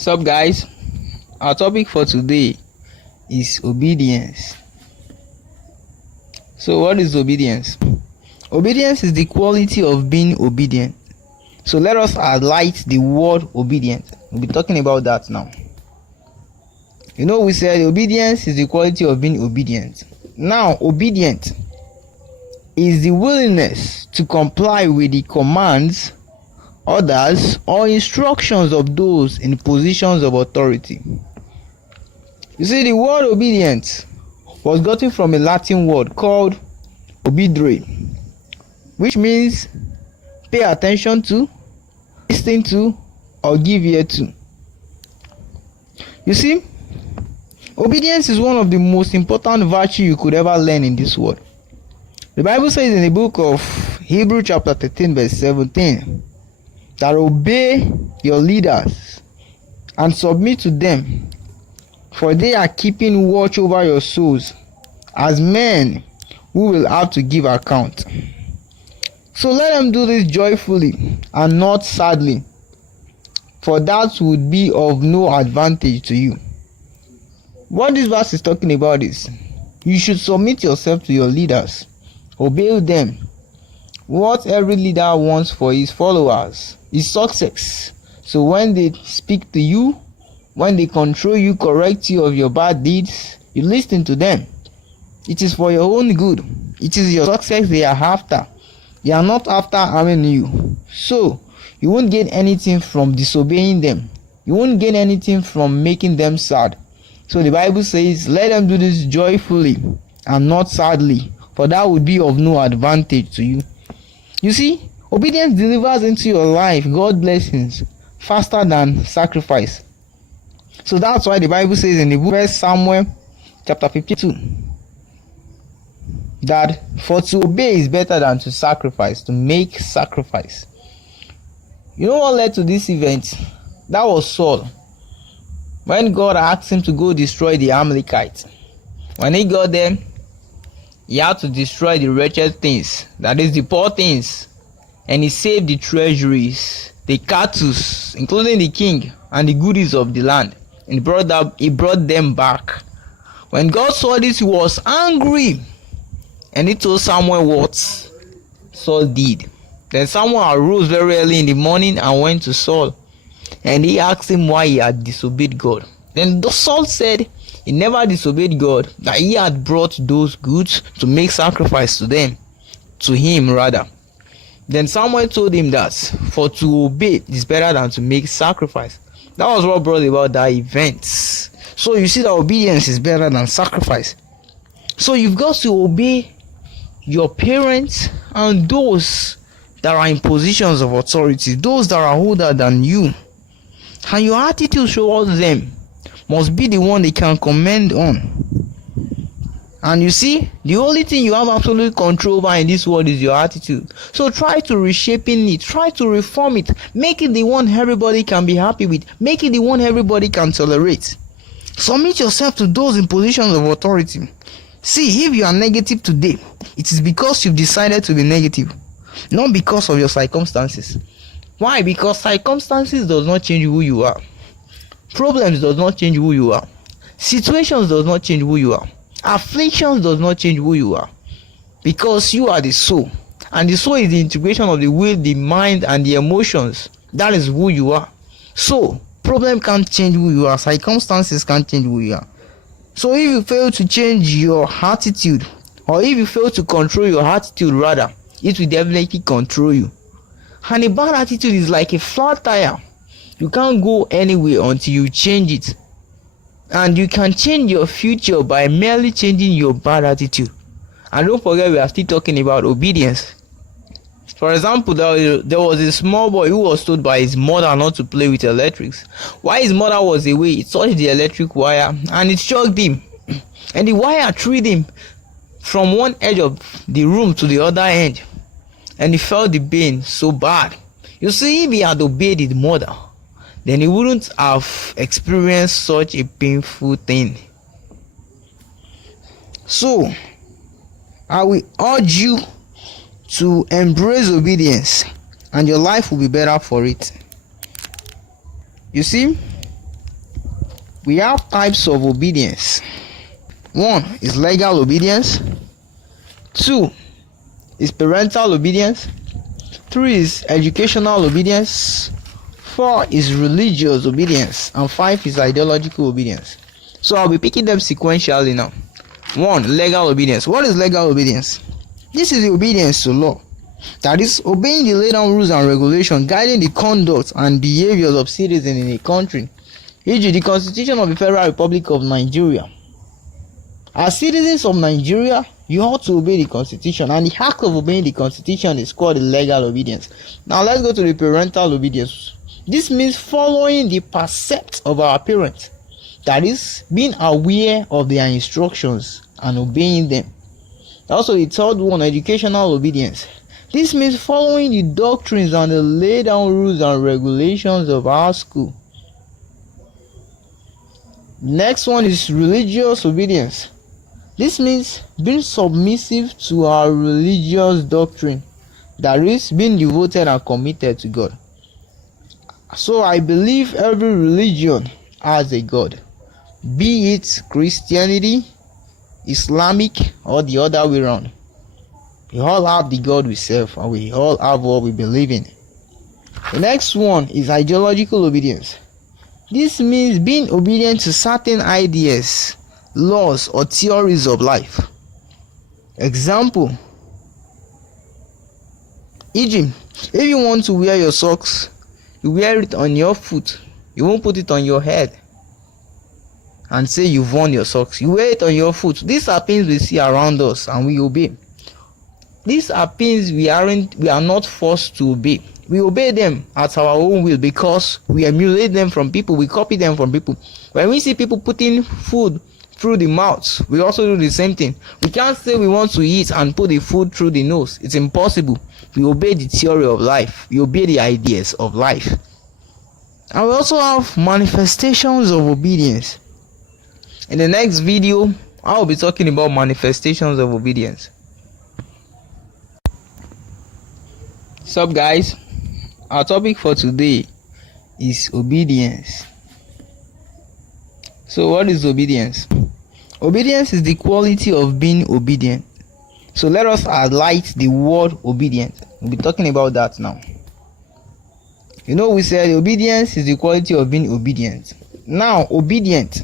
Sup guys, our topic for today is obedience. So what is obedience? Obedience is the quality of being obedient. So let us highlight the word obedient. We'll be talking about that now. We said obedience is the quality of being obedient. Now, obedient is the willingness to comply with the commands, orders, or instructions of those in positions of authority. You see, the word obedient was gotten from a Latin word called obidere, which means pay attention to, listen to, or give ear to. You see, obedience is one of the most important virtues you could ever learn in this world. The Bible says in the book of Hebrews chapter 13 verse 17 that obey your leaders and submit to them, for they are keeping watch over your souls as men who will have to give account. So let them do this joyfully and not sadly, for that would be of no advantage to you. What this verse is talking about is you should submit yourself to your leaders, obey them. What every leader wants for his followers is success. So when they speak to you, when they control you, correct you of your bad deeds, you listen to them. It is for your own good. It is your success they are after. They are not after harming you. So you won't gain anything from disobeying them. You won't gain anything from making them sad. So the Bible says, let them do this joyfully and not sadly, for that would be of no advantage to you. You see, obedience delivers into your life God's blessings faster than sacrifice. So that's why the Bible says in the book of Samuel chapter 52 that for to obey is better than to sacrifice, to make sacrifice. You know what led to this event? That was Saul. When God asked him to go destroy the Amalekites, when he got there, he had to destroy the wretched things, that is the poor things, and he saved the treasuries, the cattle, including the king, and the goodies of the land, and he brought them back. When God saw this, he was angry, and he told Samuel what Saul did. Then Samuel arose very early in the morning and went to Saul, and he asked him why he had disobeyed God. Then Saul said he never disobeyed God, that he had brought those goods to make sacrifice to him rather. Then Samuel told him that for to obey is better than to make sacrifice. That was what brought about that event. So you see that obedience is better than sacrifice. So you've got to obey your parents and those that are in positions of authority, those that are older than you. And your attitude towards them must be the one they can commend on. And you see, the only thing you have absolute control over in this world is your attitude. So try to reshaping it, try to reform it, make it the one everybody can be happy with, make it the one everybody can tolerate. Submit yourself to those in positions of authority. See, if you are negative today, it is because you've decided to be negative, not because of your circumstances. Why? Because circumstances does not change who you are. Problems does not change who you are. Situations does not change who you are. Afflictions does not change who you are. Because you are the soul. And the soul is the integration of the will, the mind, and the emotions. That is who you are. So, problem can't change who you are. Circumstances can't change who you are. So if you fail to change your attitude, or if you fail to control your attitude rather, it will definitely control you. And a bad attitude is like a flat tire. You can't go anywhere until you change it. And you can change your future by merely changing your bad attitude. And don't forget, we are still talking about obedience. For example, there was a small boy who was told by his mother not to play with electrics. While his mother was away, he touched the electric wire and it shocked him. And the wire threw him from one edge of the room to the other end. And he felt the pain so bad. You see, if he had obeyed his mother, then he wouldn't have experienced such a painful thing. So, I will urge you to embrace obedience, and your life will be better for it. You see, we have types of obedience. 1 is legal obedience. 2 is parental obedience. 3 is educational obedience. 4 is religious obedience. And 5 is ideological obedience. So I'll be picking them sequentially now. 1. Legal obedience. What is legal obedience? This is the obedience to law. That is, obeying the laid down rules and regulations guiding the conduct and behaviors of citizens in a country. E.g., the Constitution of the Federal Republic of Nigeria. As citizens of Nigeria, you ought to obey the Constitution, and the act of obeying the Constitution is called the legal obedience. Now let's go to the parental obedience. This means following the precepts of our parents. That is, being aware of their instructions and obeying them. Also, the third one, educational obedience. This means following the doctrines and the laid down rules and regulations of our school. Next one is religious obedience. This means being submissive to our religious doctrine. That is, being devoted and committed to God. So I believe every religion has a God. Be it Christianity, Islamic, or the other way around. We all have the God we serve, and we all have what we believe in. The next one is ideological obedience. This means being obedient to certain ideas, laws, or theories of life. Example, e.g., if you want to wear your socks, you wear it on your foot. You won't put it on your head and say you've worn your socks. You wear it on your foot. These are things we see around us and we obey. These are things we are not forced to obey. We obey them at our own will because we emulate them from people. We copy them from people. When we see people putting food through the mouth, we also do the same thing. We can't say we want to eat and put the food through the nose. It's impossible. We obey the theory of life. We obey the ideas of life. And we also have manifestations of obedience. In the next video, I'll be talking about manifestations of obedience. Sup guys, our topic for today is obedience. So what is obedience? Obedience is the quality of being obedient. So let us highlight the word obedient. We'll be talking about that now. You know, we said obedience is the quality of being obedient. Now, obedient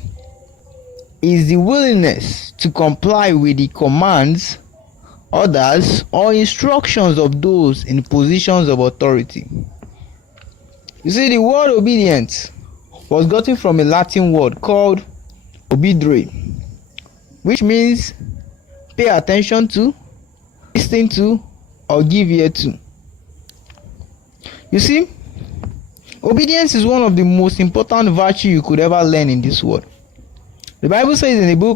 is the willingness to comply with the commands, orders, or instructions of those in positions of authority. You see, the word obedient was gotten from a Latin word called obidere, which means pay attention to, listen to, or give ear to. You see, obedience is one of the most important virtues you could ever learn in this world. The Bible says in the book